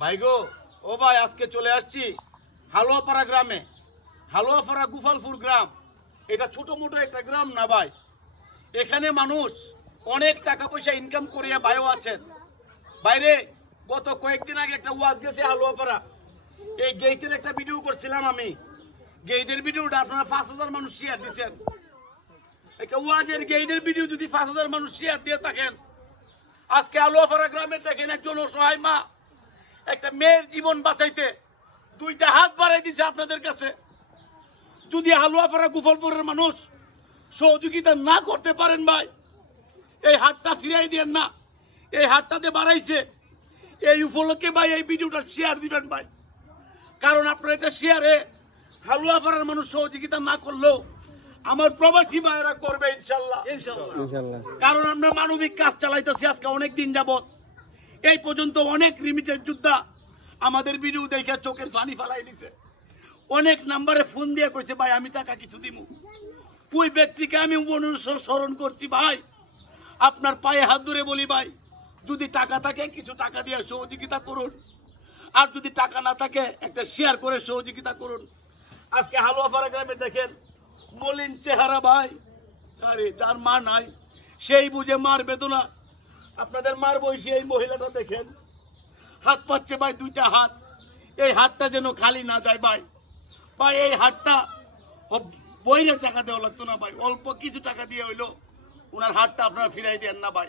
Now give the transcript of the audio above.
ভাই গো, ও ভাই, আজকে চলে আসছি হালুয়াপাড়া গ্রামে। হালুয়াপাড়া গোপালপুর গ্রাম, এটা ছোট মোটো একটা গ্রাম না ভাই। এখানে মানুষ অনেক টাকা পয়সা ইনকাম করিয়া ভাইও আছেন। বাইরে গত কয়েকদিন আগে একটা ওয়াজ গেছে হালুয়াপাড়া, এই গেটের একটা ভিডিও করছিলাম আমি। গেটের ভিডিওটা আপনারা 5,000 মানুষ শেয়ার দিচ্ছেন। একটা ওয়াজের গেটের ভিডিও যদি 5,000 মানুষ শেয়ার দিয়ে থাকেন, আজকে হালুয়াপাড়া গ্রামে দেখেন একজন অসহায় মা একটা মেয়ের জীবন বাঁচাইতে 2টা হাত বাড়াই দিছে আপনাদের কাছে। যদি হালুয়াপাড়া গোপালপুরের মানুষ সহযোগিতা না করতে পারেন ভাই, এই হাতটা ফিরাই দেন না। এই হাতটাতে বাড়াইছে, এই উপলক্ষে ভাই এই ভিডিওটা শেয়ার দিবেন ভাই। কারণ আপনার এটা শেয়ারে হালুয়াপাড়ার মানুষ সহযোগিতা না করলেও আমার প্রবাসী ভাইয়েরা করবে ইনশাল্লাহ। কারণ আমরা মানবিক কাজ চালাইতেছি আজকে অনেক দিন যাবত। এই পর্যন্ত অনেক রিমিটেড যোদ্ধা আমাদের ভিডিও দেখে চোখের পানি ফালাই দিছে। অনেক নাম্বারে ফোন দিয়ে কইছে ভাই আমি টাকা কিছু দিব। ওই ব্যক্তিকে আমি অনুসরণ করছি ভাই, আপনার পায়ে হাত ধরে বলি ভাই, যদি টাকা থাকে কিছু টাকা দিয়ে সহযোগিতা করুন, আর যদি টাকা না থাকে একটা শেয়ার করে সহযোগিতা করুন। আজকে হালুয়াপাড়া গ্রামে দেখেন মলিন চেহারা ভাই, আরে যার মা নাই সেই বুঝে মার বেদনা। আপনাদের মার বয়সী এই মহিলাটা দেখেন হাত পাচ্ছে ভাই, 2টা হাত। এই হাতটা যেন খালি না যায় ভাই। ভাই এই হাতটা বইরে টাকা দেওয়া লাগতো না ভাই, অল্প কিছু টাকা দিয়ে হইলো ওনার হাতটা আপনারা ফিরাই দেন না ভাই।